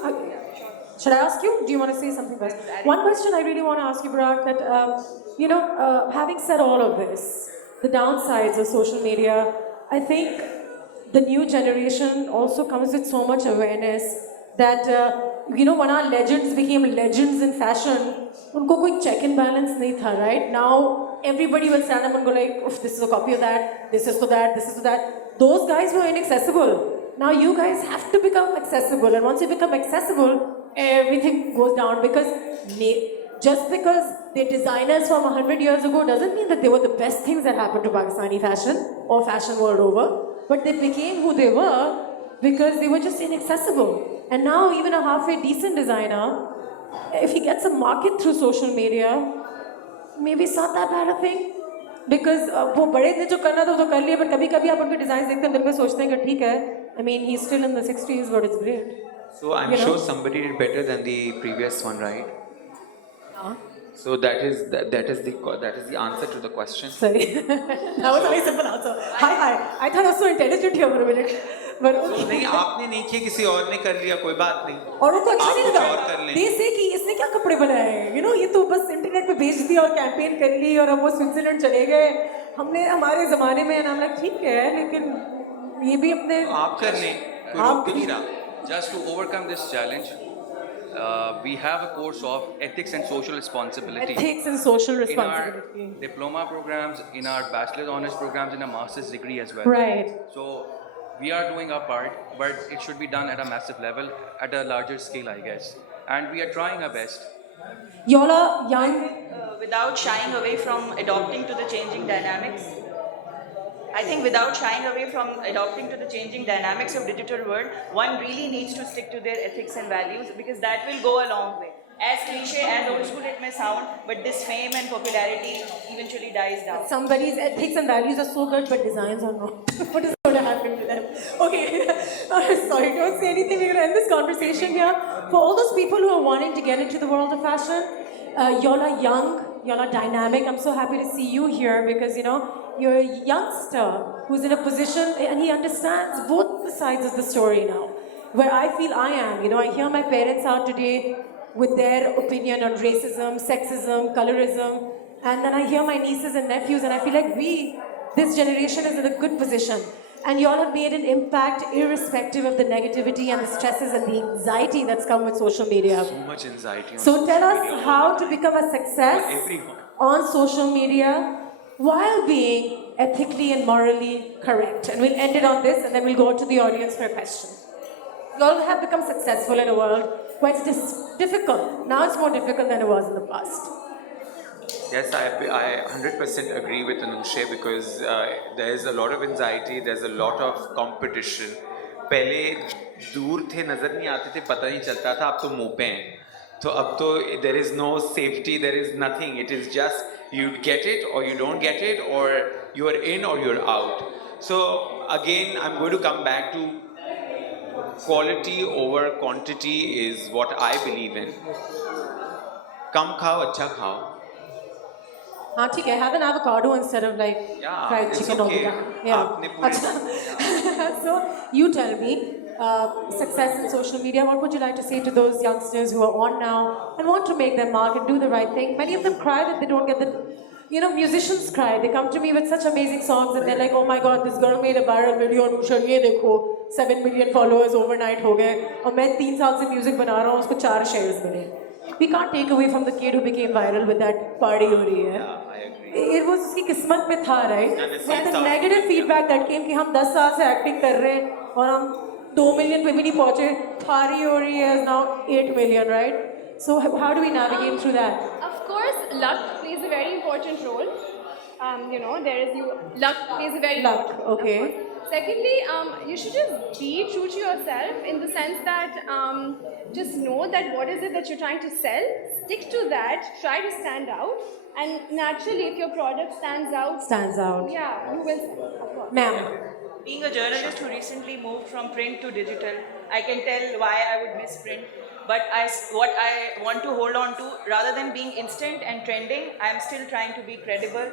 Should I ask you? Do you want to say something first? One question I really want to ask you, Barak, that having said all of this, the downsides of social media, I think the new generation also comes with so much awareness that you know, when our legends became legends in fashion, उनको कोई check and balance नहीं था, right? Now everybody will stand up and go like, "Oof, this is a copy of that, this is to that, this is to that." Those guys were inaccessible. Now you guys have to become accessible, and once you become accessible, everything goes down because just because they're designers from 100 years ago doesn't mean that they were the best things that happened to Pakistani fashion or fashion world over, but they became who they were because they were just inaccessible. And now even a halfway decent designer, if he gets a market through social media, maybe it's not that bad a thing. Because वो बड़े ने जो करना था वो तो कर लिया, but कभी-कभी आप उनके डिजाइन देखते हैं दिल में सोचते हैं कि ठीक है, I mean he's still in the 60s, but it's great. So I'm sure somebody did better than the previous one, right? So that is the answer to the question. Sorry, that was a very simple answer. Hi. I thought I was so intelligent here for a minute, but okay. नहीं, आपने नहीं किया, किसी और ने कर लिया, कोई बात नहीं. और उनको अच्छा नहीं आप कुछ और कर लगा. लें. They say कि इसने क्या कपड़े बनाए हैं? You know, ये तो बस इंटरनेट पे बेच दिया और कैंपेन कर ली और अब वो स्विट्जरलैंड चले गए. हमने हमारे ज़माने में नाम लगा ठीक है, लेकिन ये भी अपने आप कर लें, कोई रोक भी नहीं रहा. Just to overcome this challenge, we have a course of ethics and social responsibility. ethics and social In our responsibility. diploma programs, in our bachelor's honors programs, in a master's degree as well. Right. So we are doing our part, but it should be done at a massive level, at a larger scale, I guess. And we are trying our best. Y'all are young. Without shying away from adopting to the changing dynamics. I think without shying away from adopting to the changing dynamics of digital world, one really needs to stick to their ethics and values because that will go a long way. As cliche, as old school it may sound, but this fame and popularity eventually dies down. Somebody's ethics and values are so good, but designs are not. What is going to happen to them? Okay, sorry, don't say anything. We're going to end this conversation here. For all those people who are wanting to get into the world of fashion, y'all are young, y'all are dynamic. I'm so happy to see you here because, you know, you're a youngster who's in a position and he understands both the sides of the story now. Where I feel I am, you know, I hear my parents out today with their opinion on racism, sexism, colorism, and then I hear my nieces and nephews and I feel like this generation is in a good position. And y'all have made an impact irrespective of the negativity and the stresses and the anxiety that's come with social media. So much anxiety. On So social tell us media. how to become a success For everyone. on social media while being ethically and morally correct. And we'll end it on this and then we'll go to the audience for a question. You all have become successful in a world where it's difficult. Now it's more difficult than it was in the past. Yes, I 100% agree with Anushe because there is a lot of anxiety, there's a lot of competition. पहले दूर थे, नज़र नहीं आते थे, पता नहीं चलता था, अब तो मुँह पे हैं. तो अब तो there is no safety, there is nothing. It is just you get it or you don't get it, or you are in or you're out. So again, I'm going to come back to quality over quantity is what I believe in. कम खाओ, अच्छा खाओ. हाँ ठीक है, have an avocado instead of like Yeah, fried it's chicken all the okay. time. Yeah. आपने पूरी- अच्छा. So you tell me, success in social media, what would you like to say to those youngsters who are on now and want to make their mark and do the right thing? Many of them cry that they don't get the, you know, musicians cry. They come to me with such amazing songs and they're like, oh my god, this girl made a viral video on Usha, ye dekho, 7 million followers overnight ho gaye. और मैं 3 साल से music बना रहा हूँ, उसको 4 shares मिले. We can't take away from the kid who became viral with that party हो रही है. I agree. It was उसकी किस्मत में था, right? Yeah, But the negative feedback that came कि हम 10 साल से acting कर रहे हैं और हम 2 million पे भी नहीं पहुँचे. Party हो रही है is now 8 million, right? So how do we navigate through that? Of course, luck plays a very important role. You know, luck plays a very Luck, important role. okay. Of course. Secondly, you should just be true to yourself in the sense that just know that what is it that you're trying to sell, stick to that, try to stand out, and naturally, if your product stands out, yeah, you will sell, of course. Ma'am. Being a journalist who recently moved from print to digital, I can tell why I would miss print. But what I want to hold on to, rather than being instant and trending, I am still trying to be credible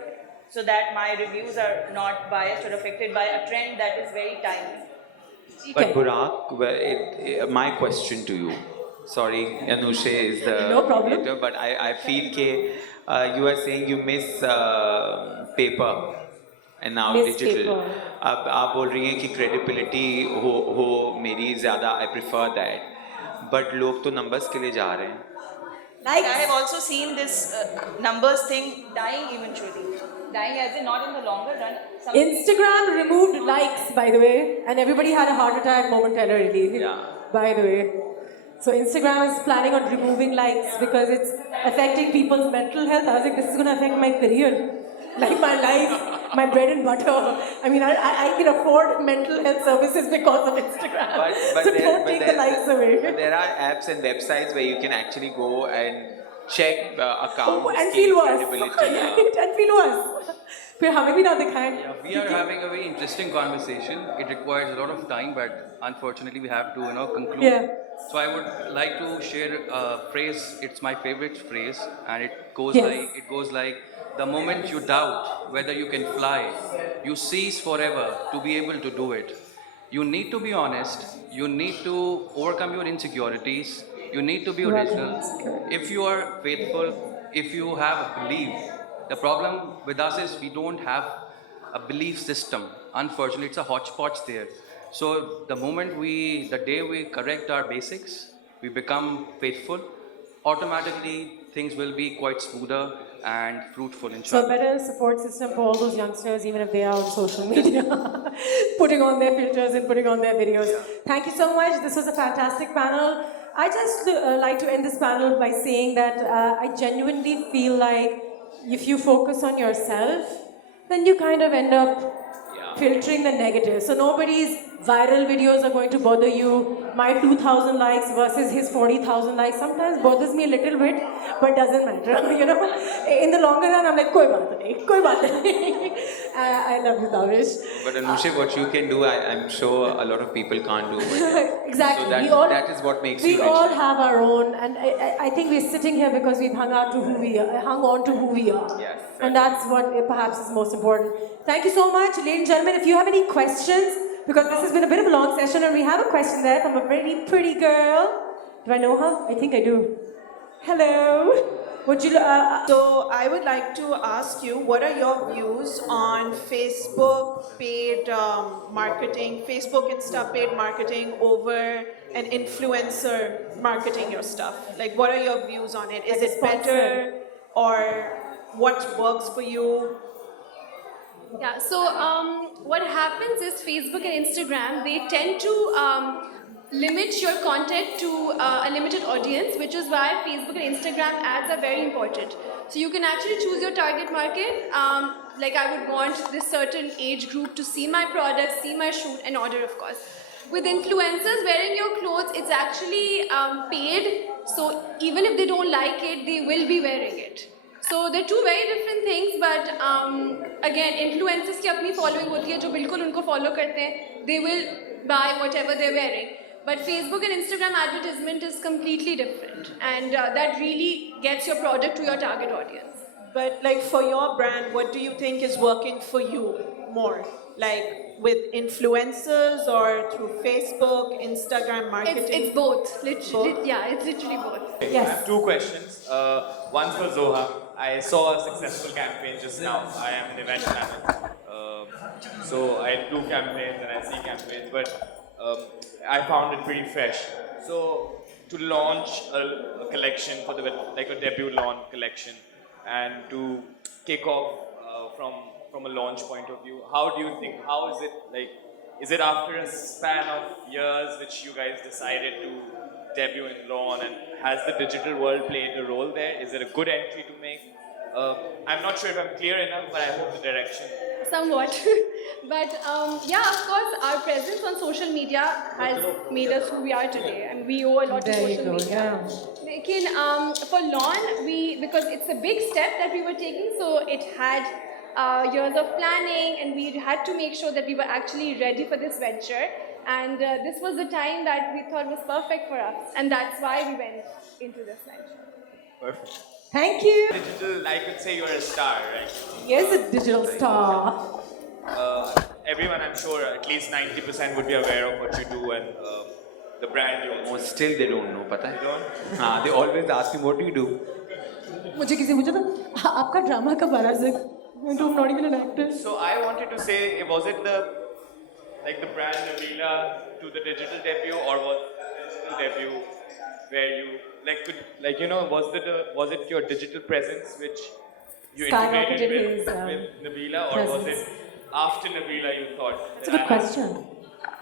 so that my reviews are not biased or affected by a trend that is very tiny. But Burak, my question to you, sorry, Anushe is the No problem. editor, but I feel that you are saying you miss paper and now Miss digital. paper. अब आप बोल रही हैं कि credibility हो मेरी ज़्यादा, I prefer that. But लोग तो नंबर्स के लिए जा रहे हैं. Like I have also seen this numbers thing dying eventually. Dying as in not in the longer run. Some Instagram removed likes, by the way, and everybody had a heart attack momentarily. Yeah. By the way. So Instagram is planning on removing likes because it's affecting people's mental health. I was like, this is going to affect my career, like my life, my bread and butter. I mean, I can afford mental health services because of Instagram. So don't take the likes away. But there are apps and websites where you can actually go and check accounts, And की feel worse. credibility. Yeah. Right, and feel worse. फिर हमें भी ना दिखाएं. We are having a very interesting conversation. It requires a lot of time, but unfortunately we have to, conclude. Yeah. So I would like to share a phrase. It's my favorite phrase, and Yes. it goes like, the moment you doubt whether you can fly, you cease forever to be able to do it. You need to be honest. You need to overcome your insecurities. You need to be original. If you are faithful, if you have a belief, the problem with us is we don't have a belief system. Unfortunately, it's a hodgepodge there. So the day we correct our basics, we become faithful, automatically things will be quite smoother and fruitful, So a inshallah. better support system for all those youngsters, even if they are on social media, putting on their filters and putting on their videos. Thank you so much. This was a fantastic panel. I just like to end this panel by saying that I genuinely feel like if you focus on yourself, then you kind of end up filtering the negative. So nobody's viral videos are going to bother you. My 2,000 likes versus his 40,000 likes sometimes bothers me a little bit, but doesn't matter. In the longer run, I'm like, koi baat nahi, koi baat nahi. I love you, Tavish. But Anusha, what you can do, I'm sure a lot of people can't do. But Exactly. So that is what makes we you rich. all have our own, and I think we're sitting here because we've hung on to who we are. Yes, And that's what perhaps is most important. Thank you so much, ladies and gentlemen. If you have any questions, because this has been a bit of a long session, and we have a question there from a very pretty girl. Do I know her? I think I do. Hello. Would you? So I would like to ask you, what are your views on Facebook paid marketing, Facebook Insta paid marketing over an influencer marketing your stuff? Like, what are your views on it? Is Like a it better, or what works for you? Yeah, so what happens is Facebook and Instagram, they tend to limit your content to a limited audience, which is why Facebook and Instagram ads are very important. So you can actually choose your target market. Like I would want this certain age group to see my product, see my shoot, and order, of course. With influencers wearing your clothes, it's actually paid. So even if they don't like it, they will be wearing it. So they're two very different things, but again, influencers की अपनी following होती है जो बिल्कुल उनको follow करते हैं. They will buy whatever they're wearing. But Facebook and Instagram advertisement is completely different, and that really gets your product to your target audience. But like for your brand, what do you think is working for you more? Like with influencers or through Facebook, Instagram marketing? It's both. Literally, yeah, it's literally both. I have two questions. One for Zoha. I saw a successful campaign just now. I am an event manager. So I do campaigns and I see campaigns, but I found it pretty fresh. So to launch a collection for like a debut launch collection, and to kick off from a launch point of view, how do you think, how is it like, is it after a span of years which you guys decided to debut in Lawn, and has the digital world played a role there? Is it a good entry to make? I'm not sure if I'm clear enough, but I hope the direction. Somewhat. But yeah, of course, our presence on social media has made us who we are today, and we owe a lot to There you social go, media. yeah. Lekin, for Lawn, because it's a big step that we were taking, so it had years of planning, and we had to make sure that we were actually ready for this venture. And this was the time that we thought was perfect for us, and that's why we went into this venture. Perfect. Thank you. Digital, I could say you're a star, right? Yes, a digital star. Everyone, I'm sure, at least 90% would be aware of what you do and the brand you own. Oh, still they don't know, पता है? You don't? हाँ, they always ask me, what do you do? मुझे किसी पूछा था आपका drama कब आ रहा है sir? I'm not even an actor. So I wanted to say, was it the brand Nabila to the digital debut, or was it to debut where you like was it your digital presence which you Skyrocketed integrated his, with Nabila, or was presence. it after Nabila you thought? It's a good question.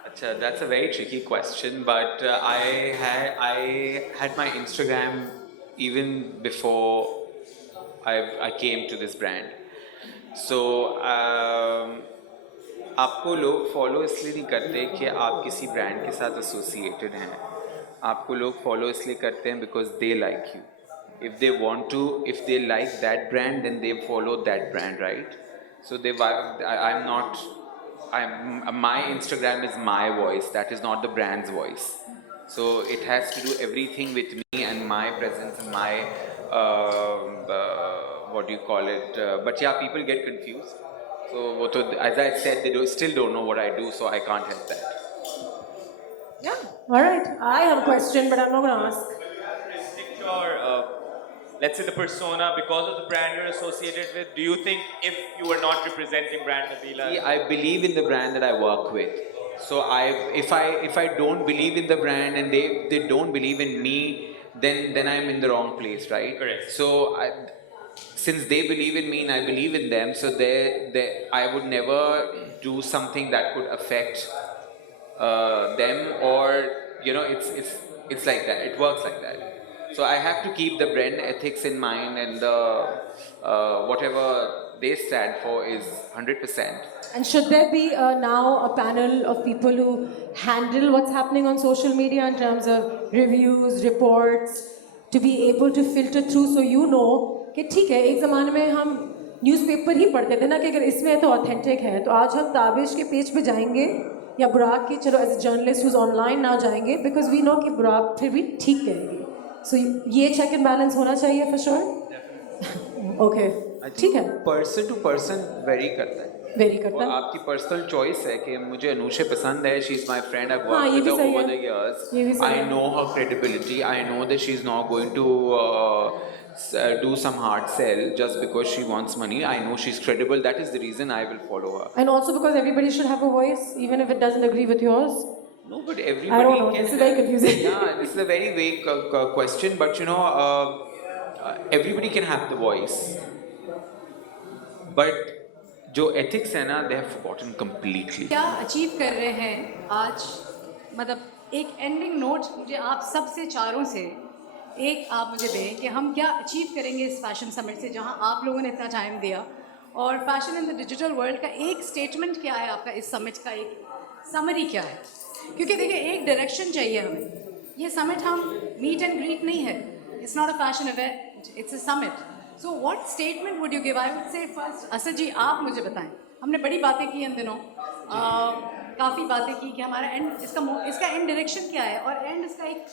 Acha, that's a very tricky question, but I had my Instagram even before I came to this brand. So आपको लोग follow इसलिए नहीं करते कि आप किसी brand के साथ एसोसिएटेड हैं. आपको लोग फॉलो इसलिए करते हैं because they like you. If they want to, if they like that brand, then they follow that brand, right? So I'm not. My Instagram is my voice. That is not the brand's voice. So it has to do everything with me and my presence and my what do you call it? But yeah, people get confused. So as I said, they still don't know what I do, so I can't help that. Yeah. All right. I have a question, but I'm not going to ask. Restrict your, let's say, the persona because of the brand you're associated with. Do you think if you were not representing brand Nabila? See, I believe in the brand that I work with. So if I don't believe in the brand and they don't believe in me, then I'm in the wrong place, right? Correct. So since they believe in me and I believe in them, so I would never do something that could affect them, or it's like that. It works like that. So I have to keep the brand ethics in mind, and whatever they stand for is 100%. And should there be now a panel of people who handle what's happening on social media in terms of reviews, reports, to be able to filter through, so you know कि ठीक है, एक ज़माने में हम newspaper ही पढ़ते थे ना कि अगर इसमें तो ऑथेंटिक है, तो आज हम ताबिश के पेज पे जाएंगे या बुराक की, चलो as a journalist whose online ना जाएंगे, बिकॉज वी नो कि बुराक फिर भी ठीक कहेगी. सो ये चेक एंड बैलेंस होना चाहिए फॉर श्योर. ओके, ठीक है. पर्सन टू पर्सन वेरी करता है. वेरी करता वो है. आपकी पर्सनल चॉइस है कि मुझे अनुषे पसंद है. She is my friend. I हाँ, ये वर्क भी विद हर सही ओवर है. The years. ये भी सही आई है. Know her credibility. I know that she is not going to do some hard sell just because she wants money. I know she's credible. That is the reason I will follow her. And also because everybody should have a voice, even if it doesn't agree with yours. No, but I everybody don't know. can. This is very confusing. Yeah, this is a very vague question, but everybody can have the voice. But जो ethics है ना, they have forgotten completely. क्या achieve कर रहे हैं आज, मतलब एक एंडिंग नोट मुझे आप सबसे चारों से एक आप मुझे दें कि हम क्या अचीव करेंगे इस फैशन समिट से, जहां आप लोगों ने इतना टाइम दिया, और fashion in the digital world का एक स्टेटमेंट क्या है आपका इस समिट का, एक समरी क्या है. क्योंकि देखिए, एक डायरेक्शन चाहिए हमें. ये समिट हम मीट एंड ग्रीट नहीं है. It's not a fashion event, it's a summit. So what statement would you give? I would say first Asad ji आप मुझे बताएं. हमने बड़ी बातें की इन दिनों, काफ़ी बातें की कि हमारा एंड इसका एंड डायरेक्शन क्या है, और एंड इसका एक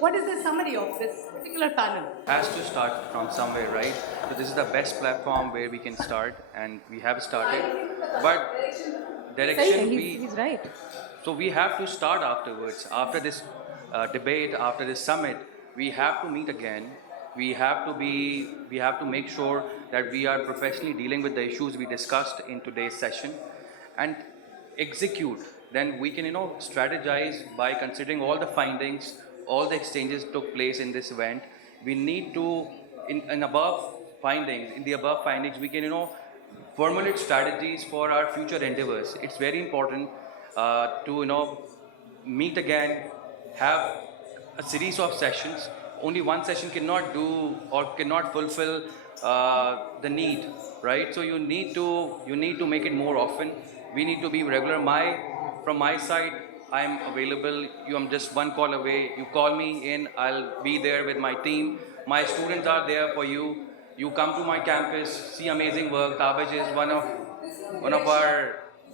what is the summary of this particular panel? Has to start from somewhere, right? So this is the best platform where we can start, and we have started. But direction He's right. So we have to start afterwards. After this debate, after this summit, we have to meet again. We have to make sure that we are professionally dealing with the issues we discussed in today's session, and execute. Then we can, strategize by considering all the findings, all the exchanges took place in this event. We need to, in the above findings, we can, formulate strategies for our future endeavors. It's very important to, meet again, have a series of sessions. Only one session cannot do or cannot fulfill the need, right? So you need to make it more often. We need to be regular. From my side, I'm available. I'm just one call away. You call me in, I'll be there with my team. My students are there for you. You come to my campus, see amazing work. Tabish is one of our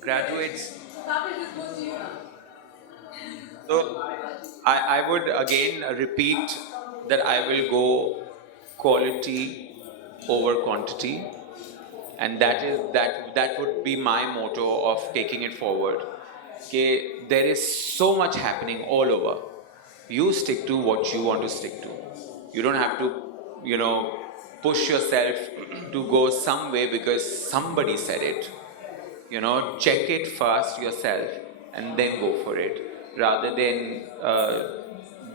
graduates. So I would again repeat that I will go quality over quantity, and that would be my motto of taking it forward. Okay, there is so much happening all over. You stick to what you want to stick to. You don't have to, push yourself to go some way because somebody said it. Check it first yourself and then go for it, rather than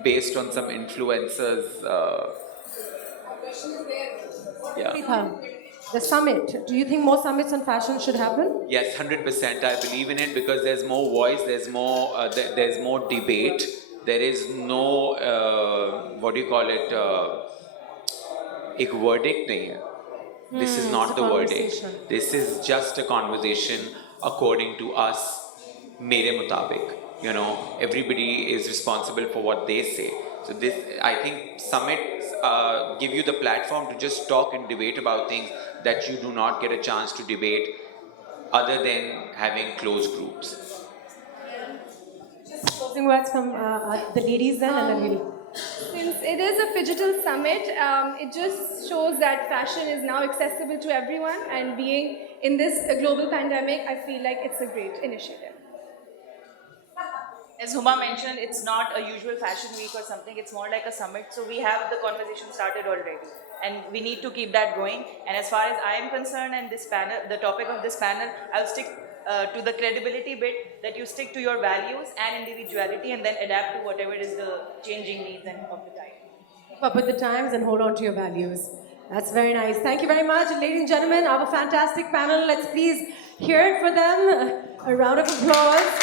based on some influencers. Yeah. The summit. Do you think more summits on fashion should happen? Yes, 100%. I believe in it because there's more voice, there's more debate. There is no what do you call it? एक verdict नहीं है. This is not it's a the verdict. conversation. This is just a conversation according to us. मेरे मुताबिक, you know, everybody is responsible for what they say. So this, I think, summits give you the platform to just talk and debate about things that you do not get a chance to debate other than having closed groups. Closing words from the ladies then, and then we'll. Since it is a Phygital Summit, it just shows that fashion is now accessible to everyone, and being in this global pandemic, I feel like it's a great initiative. As Huma mentioned, it's not a usual fashion week or something, it's more like a summit. So we have the conversation started already and we need to keep that going. And as far as I am concerned and this panel, the topic of this panel, I'll stick to the credibility bit, that you stick to your values and individuality and then adapt to whatever is the changing needs and of the time. Keep up with the times and hold on to your values. That's very nice. Thank you very much. And ladies and gentlemen, our fantastic panel, let's please hear it for them. A round of applause.